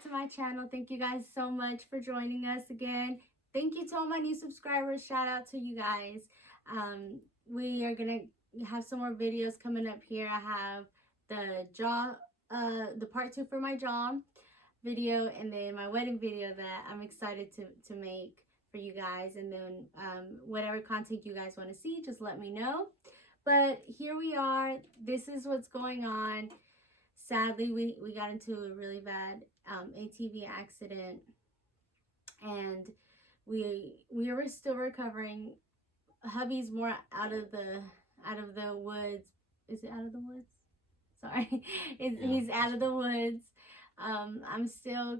back to my channel. Thank you guys so much for joining us again. Thank you to all my new subscribers. Shout out to you guys. We are gonna have some more videos coming up here. I have the part 2 for my jaw video, and then my wedding video that I'm excited to make for you guys. And then whatever content you guys want to see, just let me know. But here we are. This is what's going on. Sadly, we got into a really bad ATV accident, and we were still recovering. Hubby's more out of the woods. Is it out of the woods? Sorry, he's out of the woods. I'm still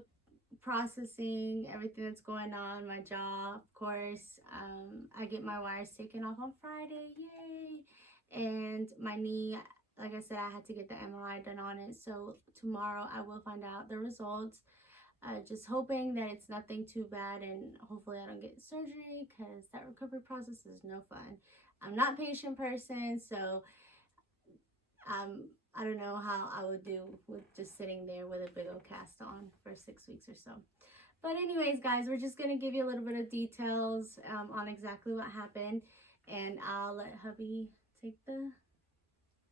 processing everything that's going on. My jaw, of course. I get my wires taken off on Friday, yay! And my knee, like I said, I had to get the MRI done on it. So tomorrow I will find out the results. Just hoping that it's nothing too bad, and hopefully I don't get surgery, because that recovery process is no fun. I'm not a patient person, so I don't know how I would do with just sitting there with a big old cast on for 6 weeks or so. But anyways, guys, we're just going to give you a little bit of details on exactly what happened, and I'll let hubby take the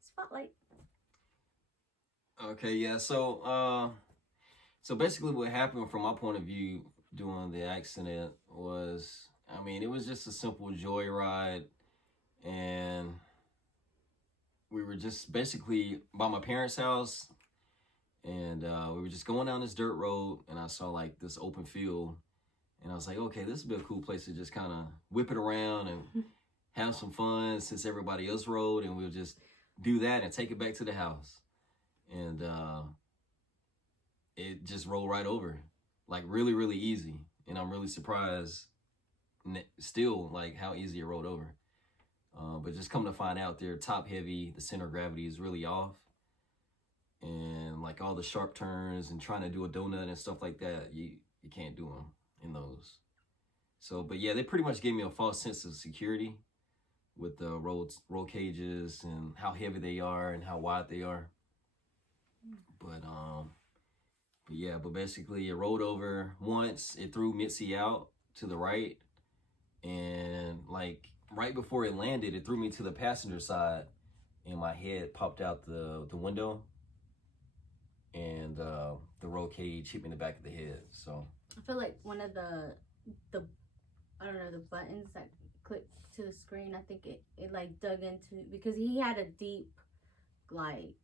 spotlight. Okay, yeah, so basically what happened from my point of view during the accident was, I mean, it was just a simple joyride, and we were just basically by my parents' house, and we were just going down this dirt road, and I saw like this open field, and I was like, okay, this would be a cool place to just kind of whip it around and have some fun since everybody else rode, and we'll just do that and take it back to the house. And it just rolled right over, like really, really easy. And I'm really surprised still, like how easy it rolled over. But just come to find out, they're top heavy. The center of gravity is really off. And like all the sharp turns and trying to do a donut and stuff like that, you can't do them in those. So, but yeah, they pretty much gave me a false sense of security with the roll cages and how heavy they are and how wide they are. But yeah, but basically it rolled over once. It threw Mitzi out to the right, and like right before it landed, it threw me to the passenger side, and my head popped out the window, and the roll cage hit me in the back of the head. So I feel like one of the I don't know, the buttons that clicked to the screen, I think it like dug into, because he had a deep, like,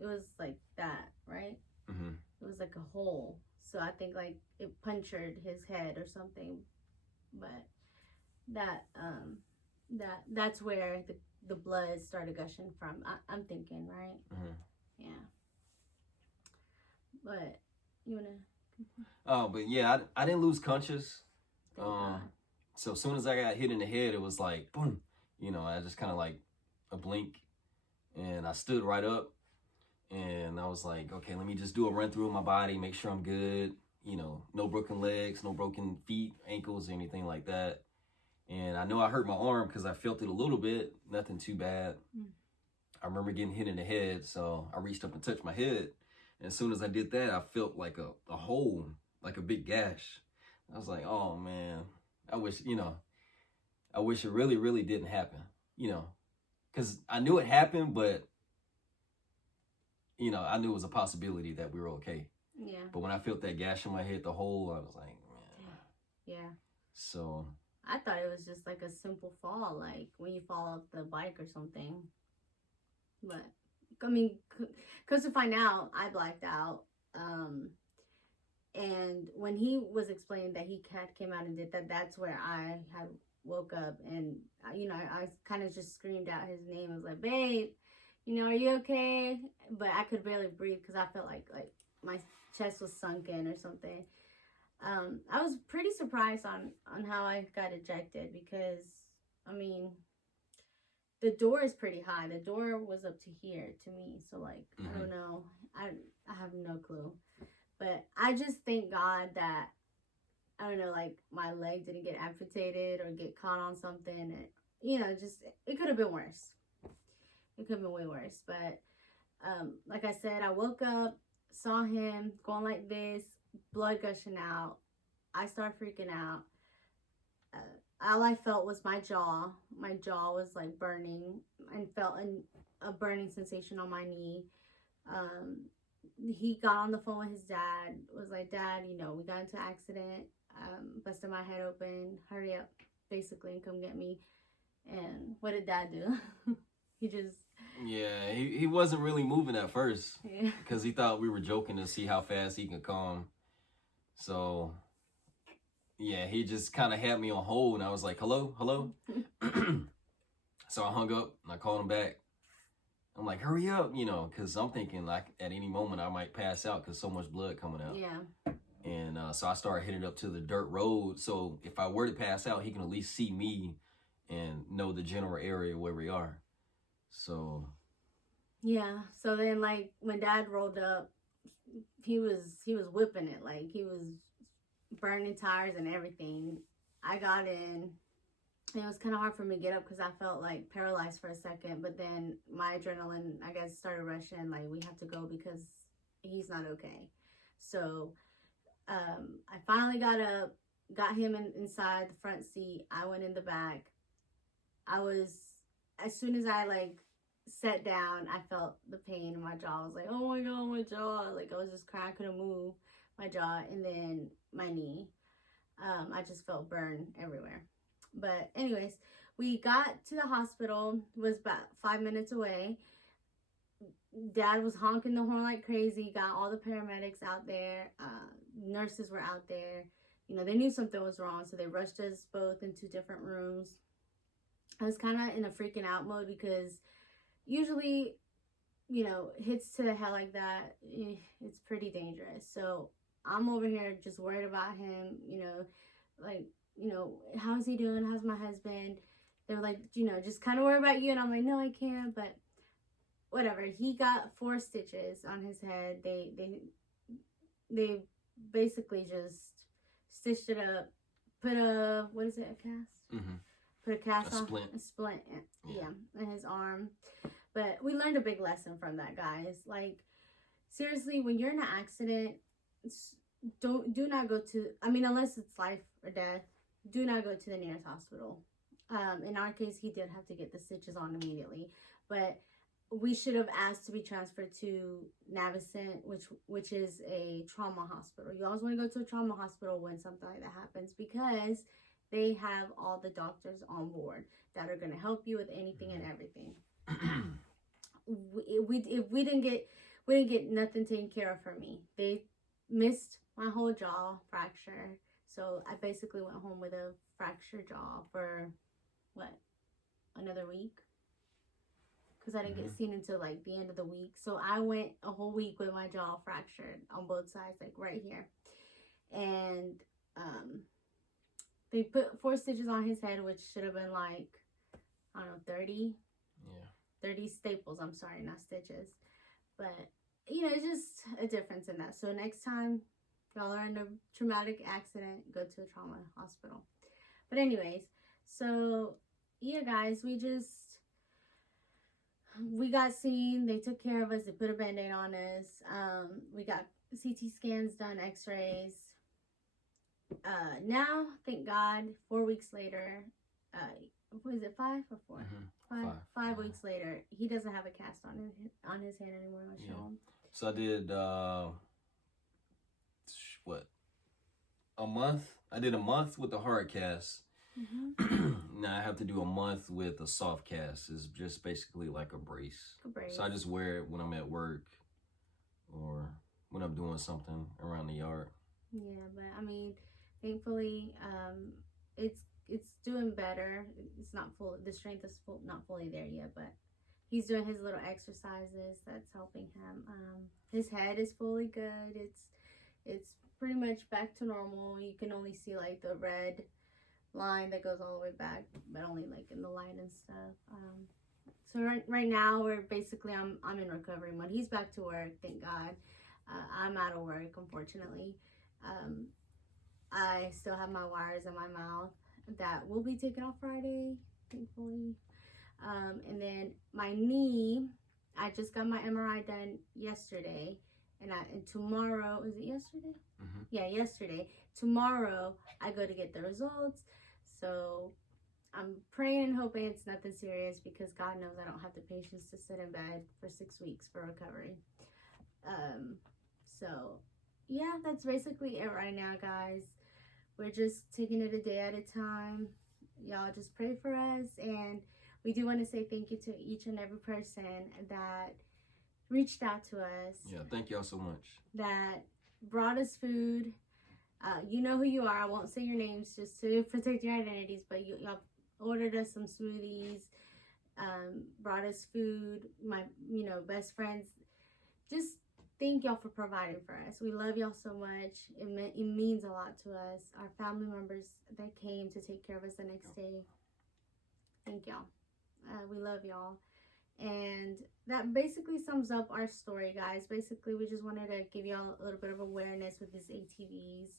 it was like that, right? Mm-hmm. It was like a hole. So I think like it punctured his head or something. But that's where the blood started gushing from. I'm thinking, right? Mm-hmm. Yeah. But you wanna? Oh, but yeah, I didn't lose conscious. So as soon as I got hit in the head, it was like boom. You know, I just kind of like a blink, and I stood right up, and I was like, okay, let me just do a run through of my body, make sure I'm good. You know, no broken legs, no broken feet, ankles, anything like that. And I know I hurt my arm because I felt it a little bit, nothing too bad. I remember getting hit in the head, so I reached up and touched my head. And as soon as I did that, I felt like a hole, like a big gash. I was like, oh man, I wish it really, really didn't happen, you know, because I knew it happened, but, you know, I knew it was a possibility that we were okay. Yeah. But when I felt that gash in my head, the hole, I was like, man. Yeah. So I thought it was just like a simple fall, like when you fall off the bike or something. But I mean, because to find out, I blacked out. And when he was explaining that he came out and did that, that's where I had woke up, and you know, I kind of just screamed out his name. I was like, babe, you know, are you okay? But I could barely breathe because I felt like my chest was sunken or something. I was pretty surprised on how I got ejected, because I mean, the door is pretty high. The door was up to here to me, so like, I don't know, I have no clue. But I just thank God that, I don't know, like my leg didn't get amputated or get caught on something. And, you know, just, it could have been worse. It could have been way worse. But like I said, I woke up, saw him going like this. blood gushing out. I started freaking out. All I felt was my jaw. My jaw was like burning, and felt a burning sensation on my knee. He got on the phone with his dad, was like, Dad, you know, we got into an accident, busted my head open, hurry up, basically, and come get me. And what did Dad do? He just... Yeah, he wasn't really moving at first. Yeah. Because he thought we were joking to see how fast he could come. So, yeah, he just kind of had me on hold, and I was like, hello? So I hung up, and I called him back. I'm like, hurry up, you know, because I'm thinking, like, at any moment I might pass out because so much blood coming out. Yeah. And so I started heading up to the dirt road. So if I were to pass out, he can at least see me and know the general area where we are. So... Yeah. So then, like, when Dad rolled up, he was whipping it. Like, he was burning tires and everything. I got in. It was kind of hard for me to get up because I felt like paralyzed for a second. But then my adrenaline, I guess, started rushing. Like, we have to go because he's not okay. So I finally got up, got him inside the front seat. I went in the back. As soon as I, like, sat down, I felt the pain in my jaw. I was like, oh my God, my jaw. Like, I was just crying. I couldn't move my jaw. And then my knee. I just felt burn everywhere. But anyways, we got to the hospital. It was about 5 minutes away. Dad was honking the horn like crazy. Got all the paramedics out there. Nurses were out there. You know, they knew something was wrong, so they rushed us both into different rooms. I was kind of in a freaking out mode because usually, you know, hits to the head like that, it's pretty dangerous. So I'm over here just worried about him, you know, like, you know, how's he doing? How's my husband? They're like, you know, just kind of worry about you. And I'm like, no, I can't, but whatever. He got 4 stitches on his head. They basically just stitched it up, put a, what is it, a cast? Mm-hmm. Put a cast on, splint. A splint, yeah, in his arm. But we learned a big lesson from that, guys. Like, seriously, when you're in an accident, do not go to, I mean, unless it's life or death, do not go to the nearest hospital. In our case, he did have to get the stitches on immediately. But we should have asked to be transferred to Navicent, which is a trauma hospital. You always want to go to a trauma hospital when something like that happens because they have all the doctors on board that are going to help you with anything and everything. We didn't get nothing taken care of for me. They missed my whole jaw fracture, so I basically went home with a fractured jaw for another week, because I didn't get seen until like the end of the week. So I went a whole week with my jaw fractured on both sides, like right here. And they put 4 stitches on his head, which should have been like, I don't know, 30. Yeah. 30 staples, I'm sorry, not stitches. But, you know, it's just a difference in that. So next time y'all are in a traumatic accident, go to a trauma hospital. But anyways, so yeah, guys, we got seen. They took care of us. They put a Band-Aid on us. We got CT scans done, x-rays. Now, thank God, 4 weeks later, was it 5 or 4? Mm-hmm. 5 weeks later, he doesn't have a cast on his hand anymore. I'll show him. So I did a month. I did a month with the hard cast. Mm-hmm. Now I have to do a month with a soft cast. It's just basically like a brace. So I just wear it when I'm at work or when I'm doing something around the yard. Yeah, but I mean, thankfully, it's doing better. It's not full. The strength is not fully there yet, but he's doing his little exercises. That's helping him. His head is fully good. It's pretty much back to normal. You can only see like the red line that goes all the way back, but only like in the light and stuff. So right now we're basically, I'm in recovery mode. He's back to work, thank God. I'm out of work, unfortunately. I still have my wires in my mouth that will be taken off Friday, thankfully. And then my knee, I just got my MRI done yesterday, and tomorrow, is it yesterday? Mm-hmm. Yeah, yesterday. Tomorrow I go to get the results. So I'm praying and hoping it's nothing serious, because God knows I don't have the patience to sit in bed for 6 weeks for recovery. So yeah, that's basically it right now, guys. We're just taking it a day at a time. Y'all just pray for us, and we do want to say thank you to each and every person that reached out to us. Yeah, thank y'all so much. That brought us food. You know who you are. I won't say your names just to protect your identities, but y'all ordered us some smoothies, brought us food. My, best friends. Just thank y'all for providing for us. We love y'all so much. It means a lot to us. Our family members that came to take care of us the next day. Thank y'all. We love y'all. And that basically sums up our story, guys. Basically, we just wanted to give y'all a little bit of awareness with these ATVs.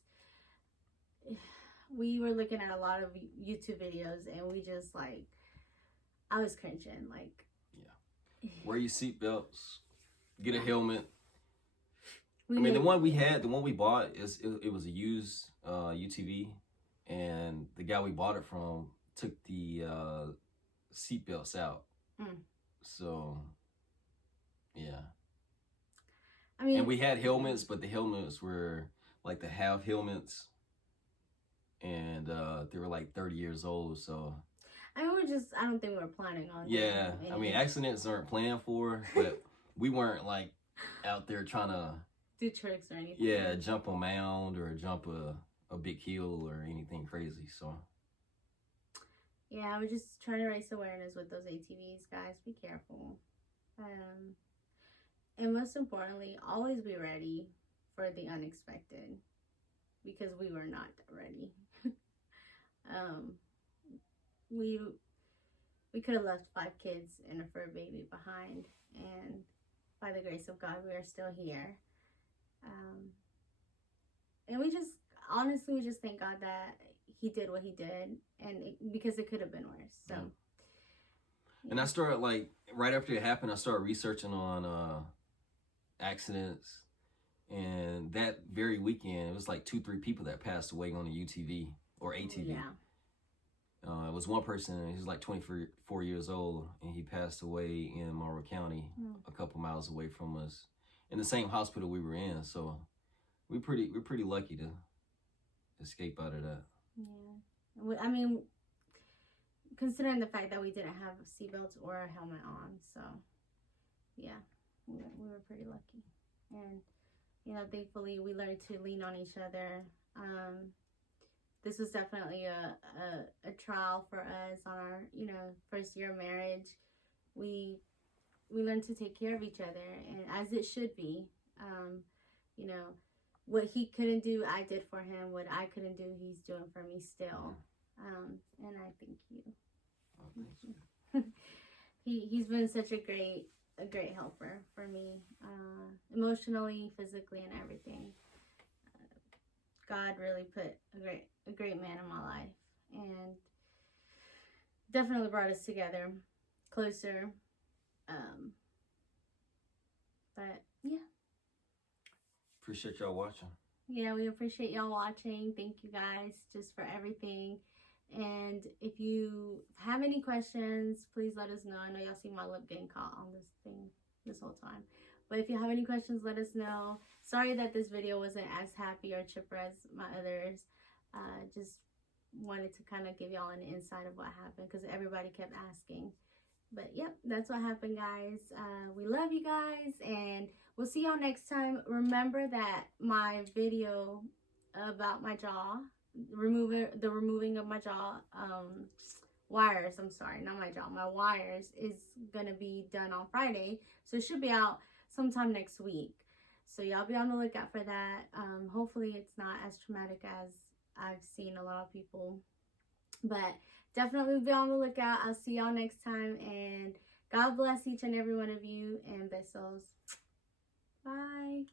We were looking at a lot of YouTube videos, and we just, like, I was cringing. Like, yeah. Wear your seatbelts. Get a helmet. the one we bought, it was a used UTV, and the guy we bought it from took the seatbelts out. So, yeah. And we had helmets, but the helmets were like the half helmets, and they were like 30 years old. So, I don't think we were planning on. Yeah, accidents aren't planned for, but we weren't like out there trying to do tricks or anything. Yeah, jump a mound or jump a big hill or anything crazy. So yeah, we're just trying to raise awareness with those ATVs, guys. Be careful. And most importantly, always be ready for the unexpected, because we were not ready. We could have left 5 kids and a fur baby behind, and by the grace of God, we are still here. And we just thank God that he did what he did, and because it could have been worse. So, yeah. And I started, like, right after it happened, I started researching on accidents, and that very weekend, it was like 2-3 people that passed away on a UTV or ATV. Yeah. It was one person, he was like 24 years old, and he passed away in Monroe County, a couple miles away from us, in the same hospital we were in. So we're pretty lucky to escape out of that. Yeah. I mean, considering the fact that we didn't have seatbelts or a helmet on. So, yeah, we were pretty lucky. And, thankfully, we learned to lean on each other. This was definitely a trial for us on our, first year of marriage. We learned to take care of each other, and as it should be. What he couldn't do, I did for him. What I couldn't do, he's doing for me still. And I thank you. Oh, thanks. He's been such a great helper for me, emotionally, physically, and everything. God really put a great man in my life, and definitely brought us together, closer. But yeah. Appreciate y'all watching. Yeah, we appreciate y'all watching. Thank you guys just for everything. And if you have any questions, please let us know. I know y'all see my lip getting caught on this thing this whole time. But if you have any questions, let us know. Sorry that this video wasn't as happy or chipper as my others. Just wanted to kind of give y'all an insight of what happened, because everybody kept asking. But yep, that's what happened, guys. We love you guys, and we'll see y'all next time. Remember that my video about my jaw, removing of my jaw, wires, I'm sorry, not my jaw, my wires, is gonna be done on Friday. So it should be out sometime next week. So y'all be on the lookout for that. Hopefully it's not as traumatic as I've seen a lot of people. But definitely be on the lookout. I'll see y'all next time. And God bless each and every one of you. And besos. Bye.